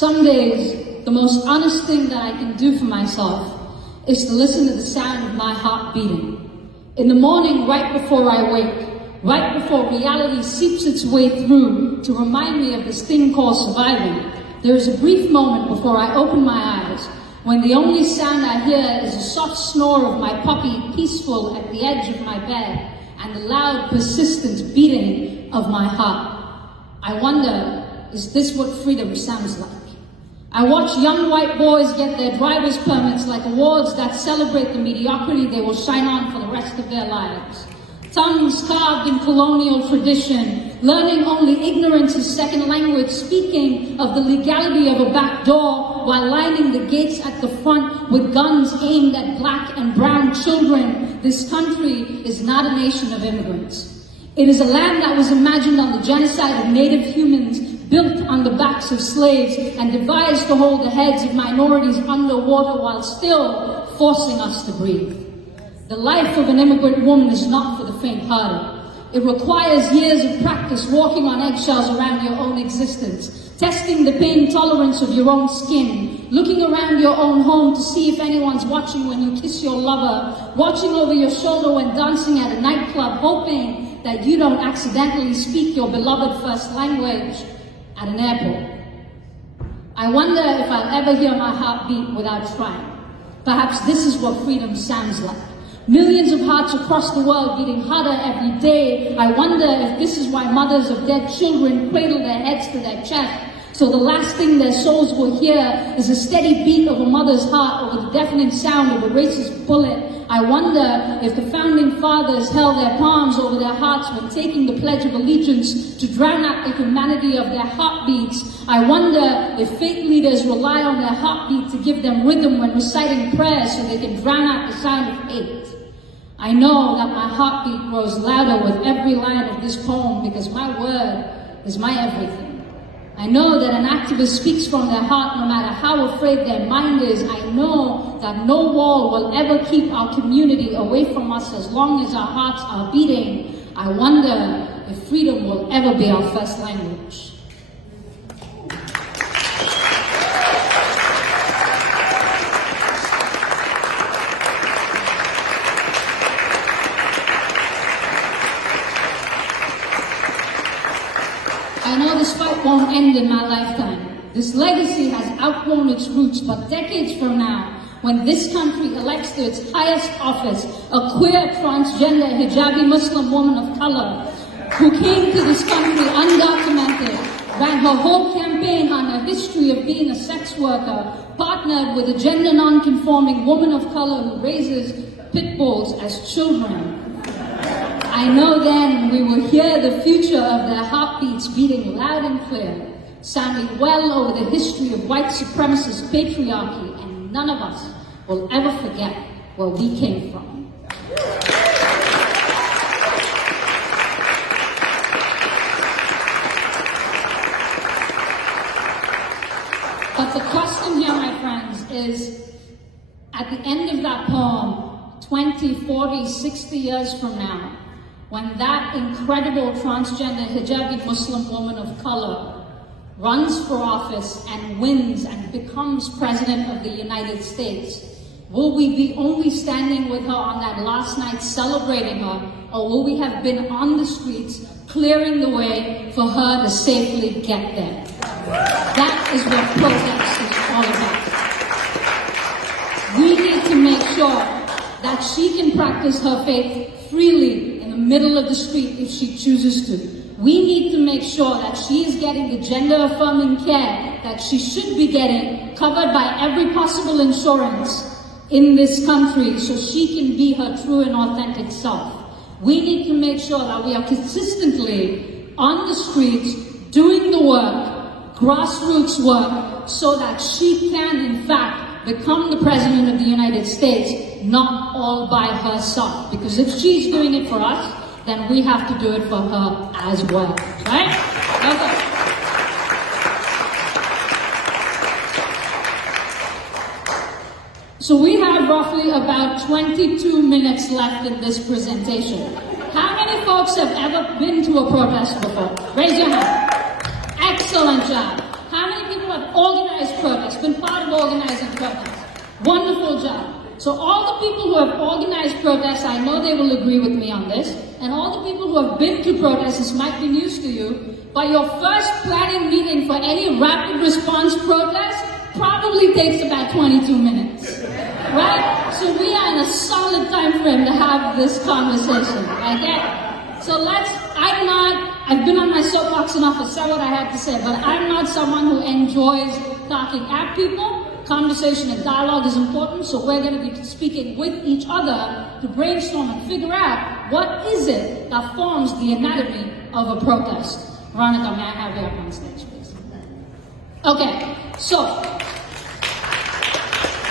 Some days, the most honest thing that I can do for myself is to listen to the sound of my heart beating. In the morning, right before I wake, right before reality seeps its way through to remind me of this thing called surviving, there is a brief moment before I open my eyes when the only sound I hear is the soft snore of my puppy peaceful at the edge of my bed and the loud, persistent beating of my heart. I wonder, is this what freedom sounds like? I watch young white boys get their driver's permits like awards that celebrate the mediocrity they will shine on for the rest of their lives. Tongues carved in colonial tradition, learning only ignorance as second language, speaking of the legality of a back door while lining the gates at the front with guns aimed at black and brown children. This country is not a nation of immigrants. It is a land that was imagined on the genocide of native humans, built on the backs of slaves, and devised to hold the heads of minorities underwater while still forcing us to breathe. The life of an immigrant woman is not for the faint-hearted. It requires years of practice walking on eggshells around your own existence, testing the pain tolerance of your own skin, looking around your own home to see if anyone's watching when you kiss your lover, watching over your shoulder when dancing at a nightclub, hoping that you don't accidentally speak your beloved first language at an airport. I wonder if I'll ever hear my heart beat without trying. Perhaps this is what freedom sounds like. Millions of hearts across the world beating harder every day. I wonder if this is why mothers of dead children cradle their heads to their chest, so the last thing their souls will hear is a steady beat of a mother's heart over the deafening sound of a racist bullet. I wonder if the founding fathers held their palms over their hearts when taking the Pledge of Allegiance to drown out the humanity of their heartbeats. I wonder if faith leaders rely on their heartbeat to give them rhythm when reciting prayers so they can drown out the sound of hate. I know that my heartbeat grows louder with every line of this poem because my word is my everything. I know that an activist speaks from their heart no matter how afraid their mind is. I know that no wall will ever keep our community away from us as long as our hearts are beating. I wonder if freedom will ever be our first language. I know this fight won't end in my lifetime. This legacy has outgrown its roots, but decades from now, when this country elects to its highest office a queer, transgender, hijabi Muslim woman of color who came to this country undocumented, ran her whole campaign on her history of being a sex worker, partnered with a gender non-conforming woman of color who raises pit bulls as children. I know then we will hear the future of their heartbeats beating loud and clear, sounding well over the history of white supremacist patriarchy, and none of us will ever forget where we came from. But the custom here, my friends, is at the end of that poem, 20, 40, 60 years from now, when that incredible transgender hijabi Muslim woman of color runs for office and wins and becomes president of the United States, will we be only standing with her on that last night celebrating her, or will we have been on the streets clearing the way for her to safely get there? That is what protest is all about. We need to make sure that she can practice her faith freely in the middle of the street if she chooses to. We need to make sure that she is getting the gender-affirming care that she should be getting, covered by every possible insurance in this country so she can be her true and authentic self. We need to make sure that we are consistently on the streets doing the work, grassroots work, so that she can, in fact, become the President of the United States, not all by herself. Because if she's doing it for us, then we have to do it for her as well, right? Okay. So we have roughly about 22 minutes left in this presentation. How many folks have ever been to a protest before? Raise your hand. Excellent job. How many people have organized protests, been part of organizing protests. Wonderful job. So all the people who have organized protests, I know they will agree with me on this, and all the people who have been to protests, this might be news to you, but your first planning meeting for any rapid response protest probably takes about 22 minutes, right? So we are in a solid time frame to have this conversation, okay? So I've been on my soapbox enough to say what I had to say, but I'm not someone who enjoys talking at people. Conversation and dialogue is important, so we're going to be speaking with each other to brainstorm and figure out what is it that forms the anatomy of a protest. Veronica, may I have you up on stage, please? Okay, so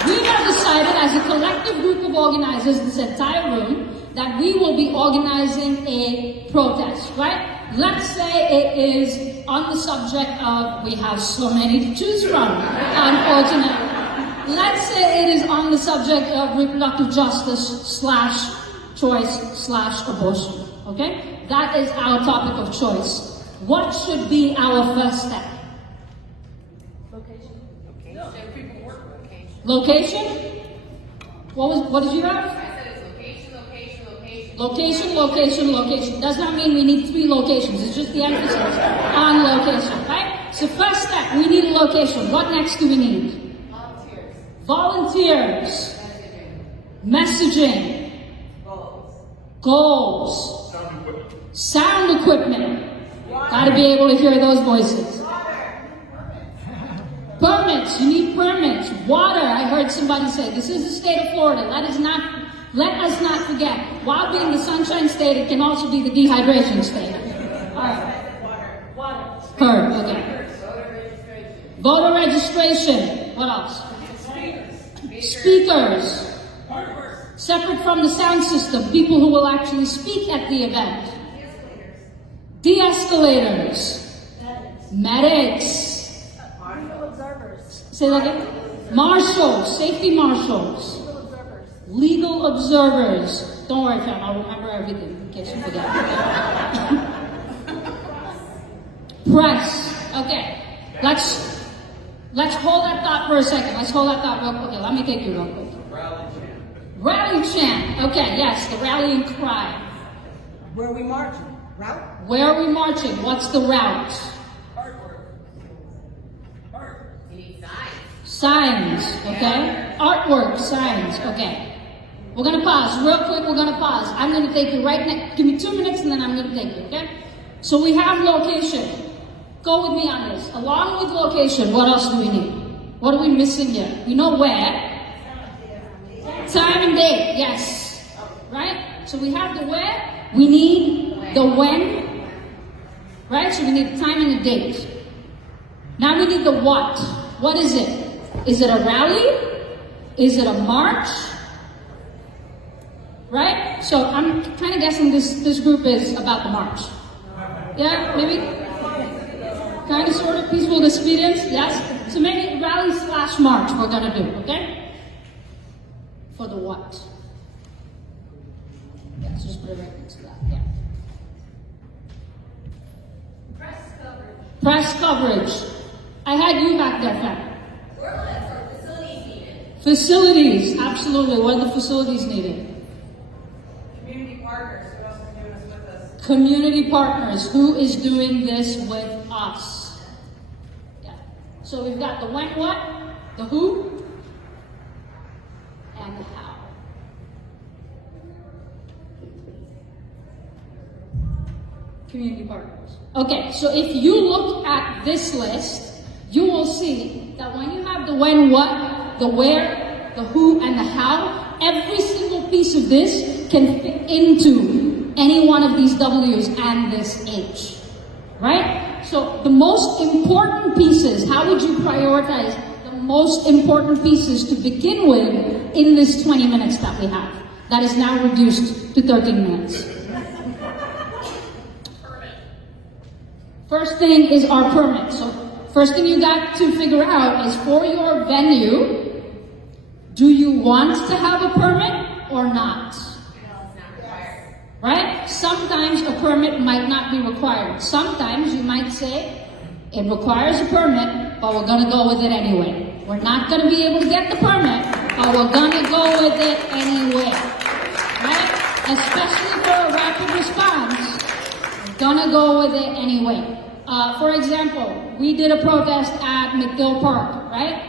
we have decided as a collective group of organizers, this entire room, that we will be organizing a protest, right? Let's say it is on the subject of, we have so many to choose from, unfortunately. Let's say it is on the subject of reproductive justice / choice / abortion, okay? That is our topic of choice. What should be our first step? Location. Location? What did you have? Location. Does not mean we need 3 locations. It's just the emphasis on location, right? So first step, we need a location. What next do we need? Volunteers. Messaging. Goals. Sound equipment. Gotta be able to hear those voices. Permits. You need permits. Water. I heard somebody say, this is the state of Florida. Let us not forget, while being the Sunshine State, it can also be the dehydration state. All right. Water. Heard. Okay. Voter registration. What else? Speakers. Separate from the sound system, people who will actually speak at the event. De-escalators. Medics. Marshal observers. Say that again. Marshals. Safety marshals. Legal observers. Don't worry, fam, I'll remember everything in case you forget. Press. Okay. Let's hold that thought for a second. Let's hold that thought real quick. Okay, let me take you real quick. Rally chant. Okay, yes, the rallying cry. Where are we marching? Route? Where are we marching? What's the route? You need signs. Signs, okay? Artwork, signs, okay. We're gonna pause, real quick, we're gonna pause. I'm gonna take you right next, give me 2 minutes and then I'm gonna take you, okay? So we have location. Go with me on this. Along with location, what else do we need? What are we missing here? We know where. Time and date, yes. Right? So we have the where, we need the when. Right? So we need the time and the date. Now we need the what. What is it? Is it a rally? Is it a march? Right? So I'm kind of guessing this group is about the march. Yeah, maybe? Kind of, sort of, peaceful disobedience? Yes? So maybe rally / march we're gonna do, okay? For the what? Yes, just put it right next to that, yeah. Press coverage. Press coverage. I had you back there, fam. Or facilities needed. Facilities, absolutely. What are the facilities needed? Community partners. Who else is doing this with us? Community partners. Who is doing this with us? Yeah. So we've got the when, what, the who, and the how. Community partners. Okay, so if you look at this list, you will see that when you have the when, what, the where, the who, and the how, every single piece of this can fit into any one of these W's and this H. Right? So the most important pieces, how would you prioritize the most important pieces to begin with in this 20 minutes that we have? That is now reduced to 13 minutes. First thing is our permit. So first thing you got to figure out is for your venue, do you want to have a permit or not? Right? Sometimes a permit might not be required. Sometimes you might say it requires a permit, but we're gonna go with it anyway. We're not gonna be able to get the permit, but we're gonna go with it anyway. Right? Especially for a rapid response, we're gonna go with it anyway. For example, we did a protest at McGill Park, right?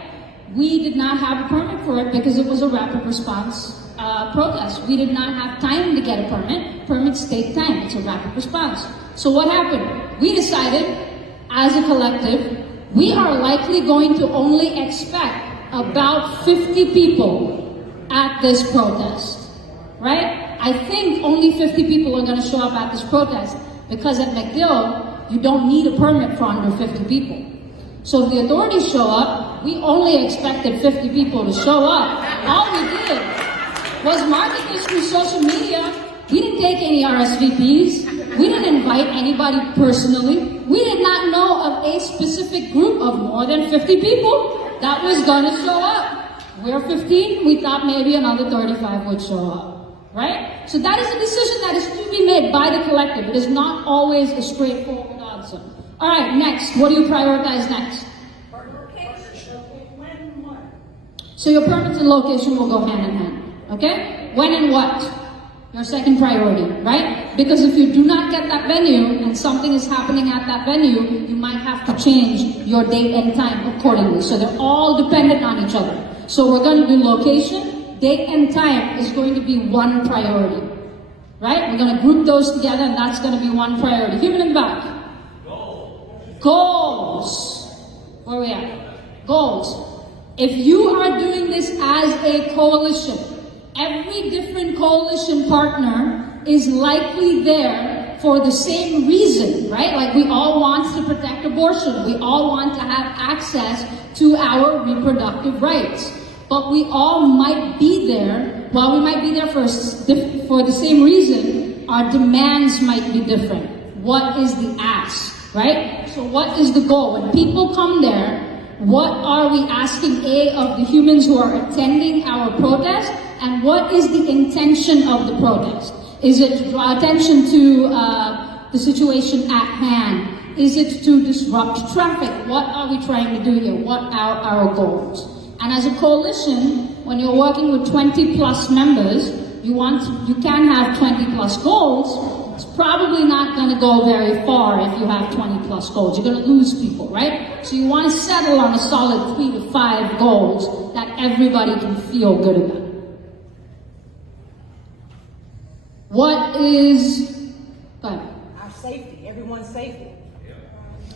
We did not have a permit for it because it was a rapid response protest. We did not have time to get a permit. Permits take time. It's a rapid response. So what happened? We decided, as a collective, we are likely going to only expect about 50 people at this protest, right? I think only 50 people are going to show up at this protest because at McGill, you don't need a permit for under 50 people. So if the authorities show up, we only expected 50 people to show up. All we did was market this through social media. We didn't take any RSVPs. We didn't invite anybody personally. We did not know of a specific group of more than 50 people that was gonna show up. We're 15, we thought maybe another 35 would show up, right? So that is a decision that is to be made by the collective. It is not always a straightforward answer. All right, next, what do you prioritize next? So your permits and location will go hand in hand, okay? When and what? Your second priority, right? Because if you do not get that venue and something is happening at that venue, you might have to change your date and time accordingly. So they're all dependent on each other. So we're going to do location, date and time is going to be one priority, right? We're going to group those together and that's going to be one priority. Human in the back. Goals. Where are we at? Goals. If you are doing this as a coalition, every different coalition partner is likely there for the same reason, right? Like we all want to protect abortion. We all want to have access to our reproductive rights. But we all might be there, while we might be there for the same reason, our demands might be different. What is the ask, right? So what is the goal? When people come there, what are we asking of the humans who are attending our protest? And what is the intention of the protest? Is it to draw attention to the situation at hand? Is it to disrupt traffic? What are we trying to do here? What are our goals? And as a coalition, when you're working with 20 plus members, you can have 20 plus goals. It's probably not going to go very far if you have 20 plus goals. You're going to lose people, right? So you want to settle on a solid 3 to 5 goals that everybody can feel good about. What is, go ahead. Our safety, everyone's safety.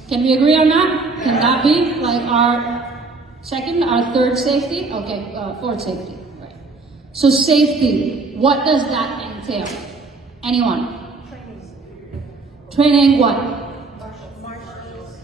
Can we agree on that? Can that be like our second, our third safety? Okay, fourth safety. Right. So safety, what does that entail? Anyone? Training what? Marshals,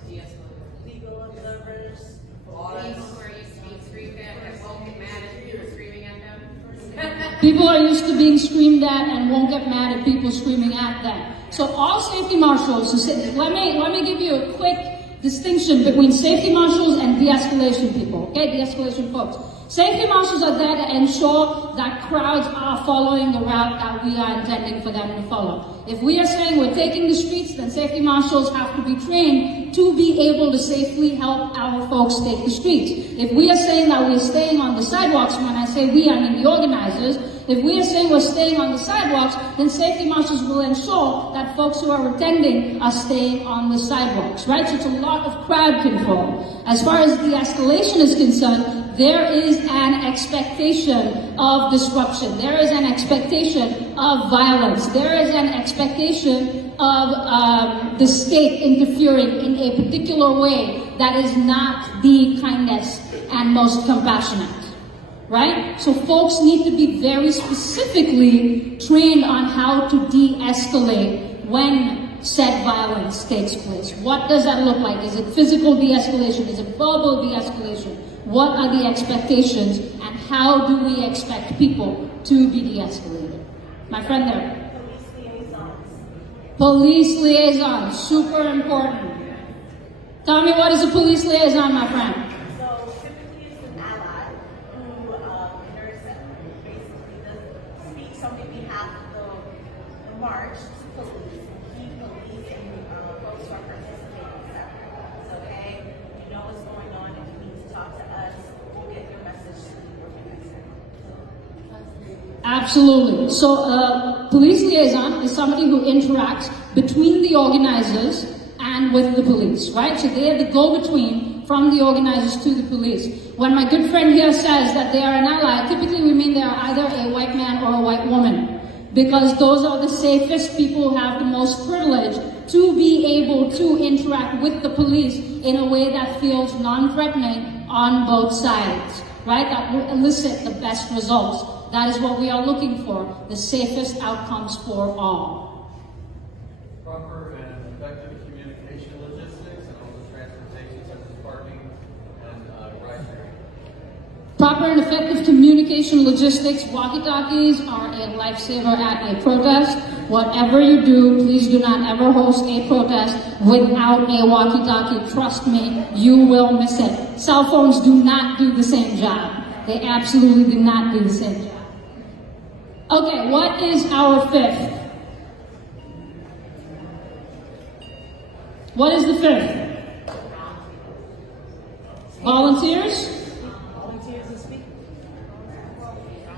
legal observers, People who are used to being screamed at and won't get mad at you for screaming at them. People are used to being screamed at and won't get mad at people screaming at them. So all safety marshals, let me give you a quick distinction between safety marshals and de-escalation people, okay, de-escalation folks. Safety marshals are there to ensure that crowds are following the route that we are intending for them to follow. If we are saying we're taking the streets, then safety marshals have to be trained to be able to safely help our folks take the streets. If we are saying that we're staying on the sidewalks, when I say we, I mean the organizers, if we are saying we're staying on the sidewalks, then safety marshals will ensure that folks who are attending are staying on the sidewalks, right? So it's a lot of crowd control. As far as de-escalation is concerned, there is an expectation of disruption. There is an expectation of violence. There is an expectation of the state interfering in a particular way that is not the kindest and most compassionate. Right? So folks need to be very specifically trained on how to de-escalate when said violence takes place. What does that look like? Is it physical de-escalation? Is it verbal de-escalation? What are the expectations and how do we expect people to be de-escalated? My friend there. police liaisons. Police liaison, super important. Tell me, what is a police liaison, my friend? So typically it's an ally who basically speaks on behalf of the march to police, key police, and folks who are participating in that. Okay, you know what's going on Absolutely. So, police liaison is somebody who interacts between the organizers and with the police, right? So they are the go-between from the organizers to the police. When my good friend here says that they are an ally, typically we mean they are either a white man or a white woman, because those are the safest people who have the most privilege to be able to interact with the police in a way that feels non-threatening on both sides, right? That will elicit the best results. That is what we are looking for, the safest outcomes for all. Proper and effective communication logistics and also transportation such as parking and ride sharing. Proper and effective communication logistics, walkie-talkies are a lifesaver at a protest. Whatever you do, please do not ever host a protest without a walkie-talkie. Trust me, you will miss it. Cell phones do not do the same job. They absolutely do not do the same job. Okay, what is our fifth? What is the fifth? Volunteers?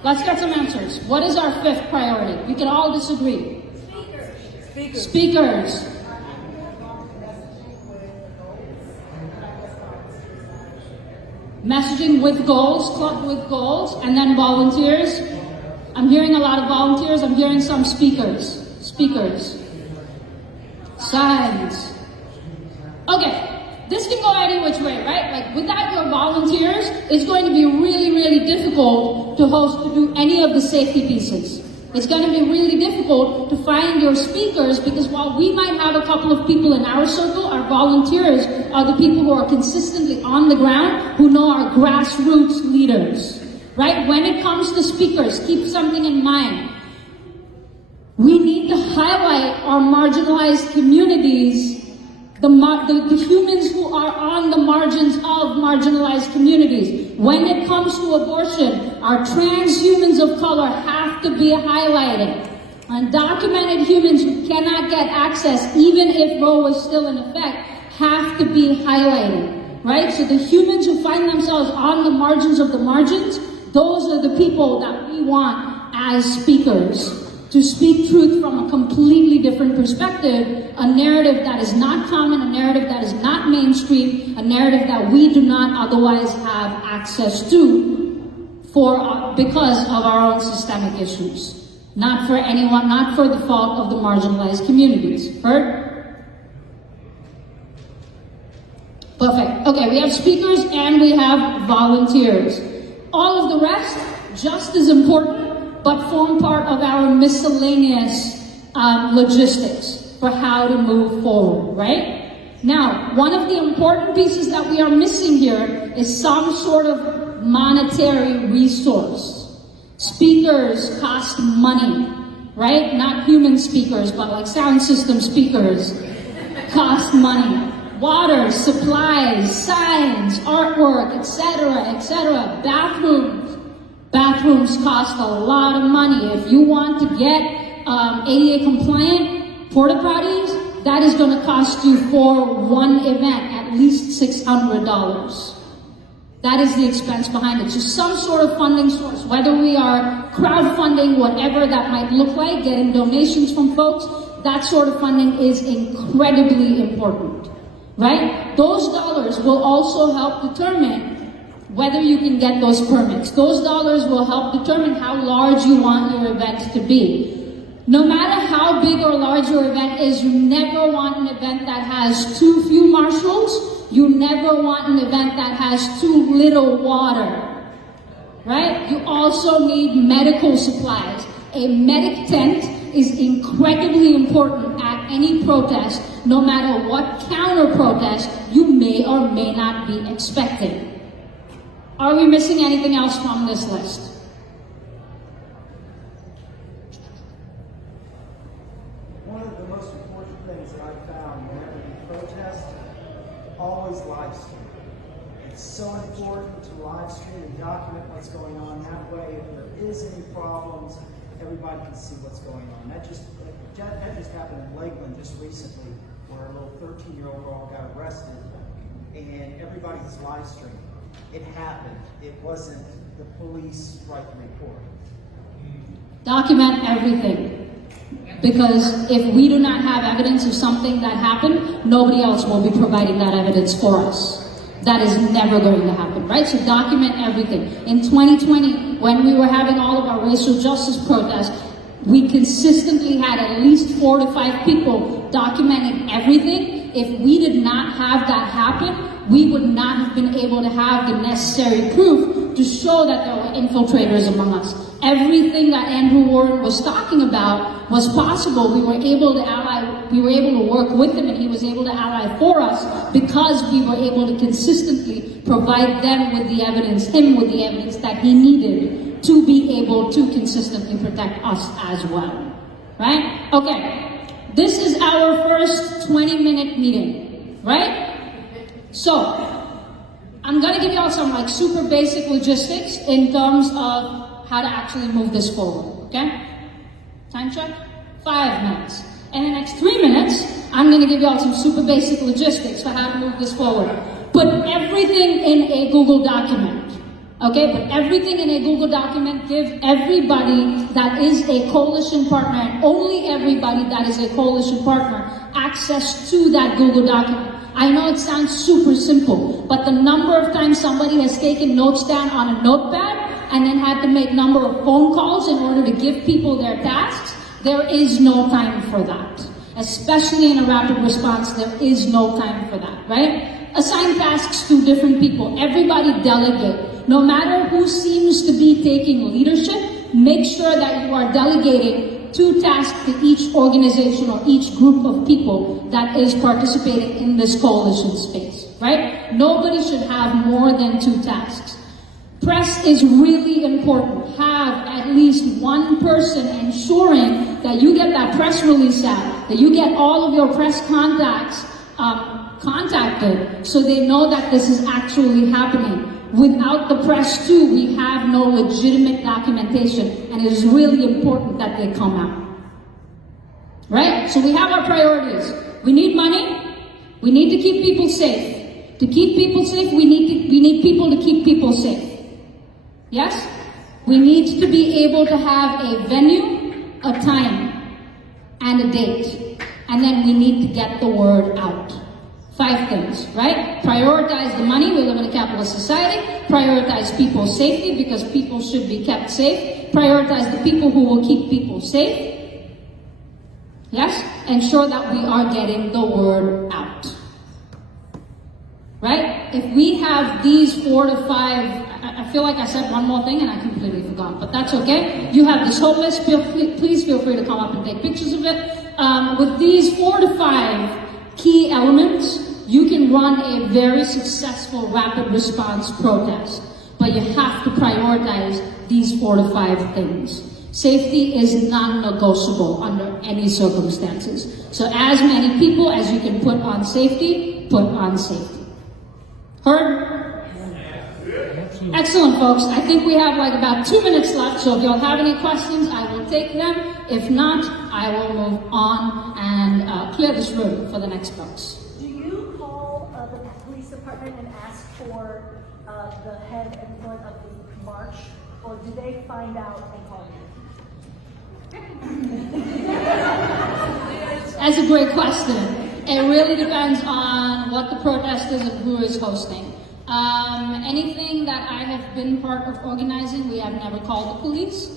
Let's get some answers. What is our fifth priority? We can all disagree. Speakers. Messaging with goals, club with goals, and then volunteers. I'm hearing a lot of volunteers. I'm hearing some speakers. Signs. Okay, this can go any which way, right? Like without your volunteers, it's going to be really, really difficult to do any of the safety pieces. It's going to be really difficult to find your speakers because while we might have a couple of people in our circle, our volunteers are the people who are consistently on the ground, who know our grassroots leaders. Right? When it comes to speakers, keep something in mind. We need to highlight our marginalized communities, the humans who are on the margins of marginalized communities. When it comes to abortion, our trans humans of color have to be highlighted. Undocumented humans who cannot get access, even if Roe was still in effect, have to be highlighted. Right? So the humans who find themselves on the margins of the margins, those are the people that we want as speakers to speak truth from a completely different perspective, a narrative that is not common, a narrative that is not mainstream, a narrative that we do not otherwise have access to because of our own systemic issues. Not for anyone, not for the fault of the marginalized communities. Heard? Perfect. Okay, we have speakers and we have volunteers. All of the rest, just as important, but form part of our miscellaneous logistics for how to move forward, right? Now, one of the important pieces that we are missing here is some sort of monetary resource. Speakers cost money, right? Not human speakers, but like sound system speakers cost money. Water, supplies, signs, artwork, etc., etc. Bathrooms cost a lot of money. If you want to get ADA compliant porta potties, that is going to cost you for one event at least $600. That is the expense behind it. So some sort of funding source, whether we are crowdfunding, whatever that might look like, getting donations from folks, that sort of funding is incredibly important. Right? Those dollars will also help determine whether you can get those permits. Those dollars will help determine how large you want your event to be. No matter how big or large your event is, you never want an event that has too few marshals. You never want an event that has too little water. Right? You also need medical supplies. A medic tent is incredibly important at any protest, no matter what counter-protest you may or may not be expecting. Are we missing anything else from this list? One of the most important things that I've found whenever you protest, always live stream. It's so important to live stream and document what's going on. That way, if there is any problems, everybody can see what's going on. That just happened in Lakeland just recently, where a little 13-year-old girl got arrested, and everybody was live streaming. It happened. It wasn't the police write the report. Document everything. Because if we do not have evidence of something that happened, nobody else will be providing that evidence for us. That is never going to happen, right? So document everything. In 2020, when we were having all of our racial justice protests, we consistently had at least 4 to 5 people documenting everything. If we did not have that happen, we would not have been able to have the necessary proof to show that there were infiltrators among us. Everything that Andrew Warren was talking about was possible. We were able to work with him, and he was able to ally for us because we were able to consistently provide them with the evidence, him with the evidence that he needed to be able to consistently protect us as well. Right? Okay. This is our first 20-minute meeting, right? So, I'm gonna give y'all some like super basic logistics in terms of how to actually move this forward, okay? Time check? 5 minutes. In the next 3 minutes, I'm gonna give y'all some super basic logistics for how to move this forward. Put everything in a Google document. Okay, put everything in a Google document, give everybody that is a coalition partner, and only everybody that is a coalition partner, access to that Google document. I know it sounds super simple, but the number of times somebody has taken notes down on a notepad and then had to make number of phone calls in order to give people their tasks, there is no time for that. Especially in a rapid response, there is no time for that, right? Assign tasks to different people. Everybody delegate. No matter who seems to be taking leadership, make sure that you are delegating 2 tasks to each organization or each group of people that is participating in this coalition space, right? Nobody should have more than 2 tasks. Press is really important. Have at least one person ensuring that you get that press release out, that you get all of your press contacts contacted so they know that this is actually happening. Without the press too, we have no legitimate documentation, and it is really important that they come out. Right? So we have our priorities. We need money. We need to keep people safe. To keep people safe, we need people to keep people safe. Yes? We need to be able to have a venue, a time, and a date. And then we need to get the word out. 5 things, right? Prioritize the money. We live in a capitalist society. Prioritize people's safety because people should be kept safe. Prioritize the people who will keep people safe. Yes? Ensure that we are getting the word out. Right? If we have these 4 to 5, I feel like I said one more thing and I completely forgot, but that's okay. You have this whole list. Please feel free to come up and take pictures of it. With these 4 to 5 key elements, you can run a very successful rapid response protest, but you have to prioritize these 4 to 5 things. Safety is non-negotiable under any circumstances. So as many people as you can put on safety, put on safety. Heard? Excellent, folks. I think we have like about 2 minutes left, so if y'all have any questions, I will take them. If not, I will move on and clear this room for the next folks. Do you call the police department and ask for the head and front of the march, or do they find out and call you? That's a great question. It really depends on what the protest is and who is hosting. Anything that I have been part of organizing, we have never called the police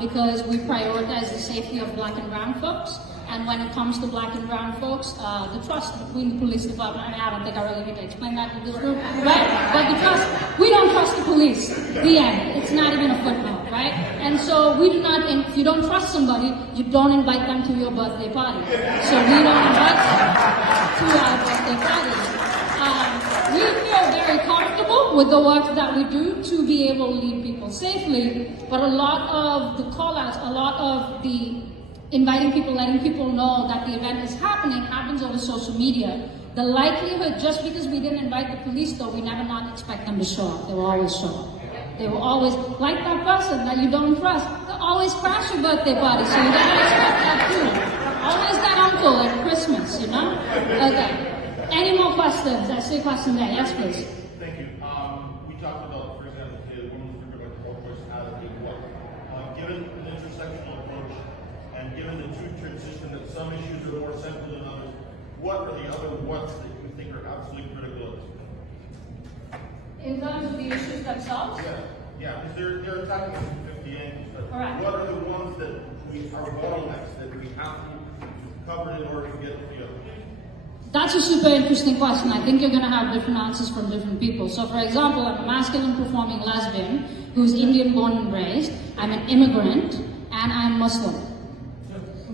because we prioritize the safety of Black and brown folks. And when it comes to Black and brown folks, the trust between the police department, I don't think I really need to explain that to this group, right? But the trust, we don't trust the police. The end. It's not even a footnote, right? And so we do not, if you don't trust somebody, you don't invite them to your birthday party. So we don't invite them to our birthday parties. We feel very comfortable with the work that we do to be able to lead people safely, but a lot of the call-outs, a lot of the inviting people, letting people know that the event is happening, happens over social media. The likelihood, just because we didn't invite the police though, we never not expect them to show up. They will always show up. They will always, like that person that you don't trust, they'll always crash your birthday party, so you gotta expect that too. Always that uncle at Christmas, you know? Okay. Any more questions? I see a question there. Yes, please. Thank you. We talked about, for example, the women's group about the workforce out of the work. Given the intersection some issues are more sensitive than others. What are the other what's that you think are absolutely critical at this point? In terms of the issues themselves? Yeah, because they're attacking us from 50 angles. But Correct. what are the ones that are bottlenecks that we have to cover in order to get to the other? That's a super interesting question. I think you're going to have different answers from different people. So, for example, I'm a masculine performing lesbian who's Indian born and raised. I'm an immigrant, and I'm Muslim.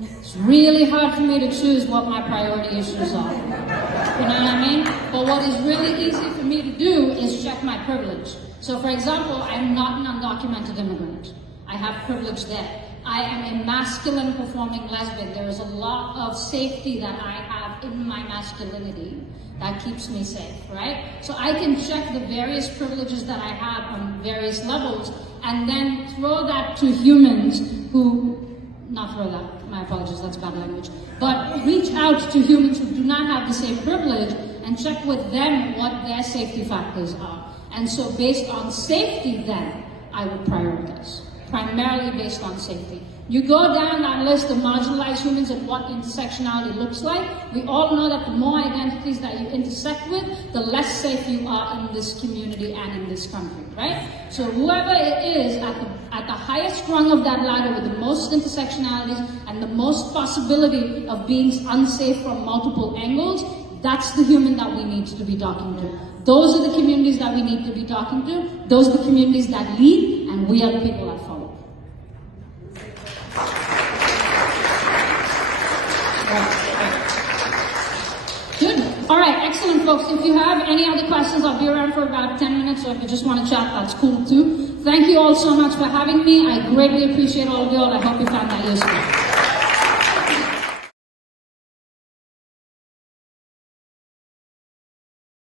It's really hard for me to choose what my priority issues are. You know what I mean? But what is really easy for me to do is check my privilege. So, for example, I'm not an undocumented immigrant. I have privilege there. I am a masculine performing lesbian. There is a lot of safety that I have in my masculinity that keeps me safe, right? So I can check the various privileges that I have on various levels and then throw that to humans who, not throw that, my apologies, that's bad language, but reach out to humans who do not have the same privilege and check with them what their safety factors are. And so based on safety then, I would prioritize. Primarily based on safety. You go down that list of marginalized humans and what intersectionality looks like, we all know that the more identities that you intersect with, the less safe you are in this community and in this country, right? So whoever it is at the highest rung of that ladder with the most intersectionalities and the most possibility of being unsafe from multiple angles, that's the human that we need to be talking to. Those are the communities that we need to be talking to. Those are the communities that lead, and we are the people that follow. Good. All right, excellent, folks. If you have any other questions, I'll be around for about 10 minutes, or if you just want to chat, that's cool too. Thank you all so much for having me. I greatly appreciate all of you all. I hope you found that useful.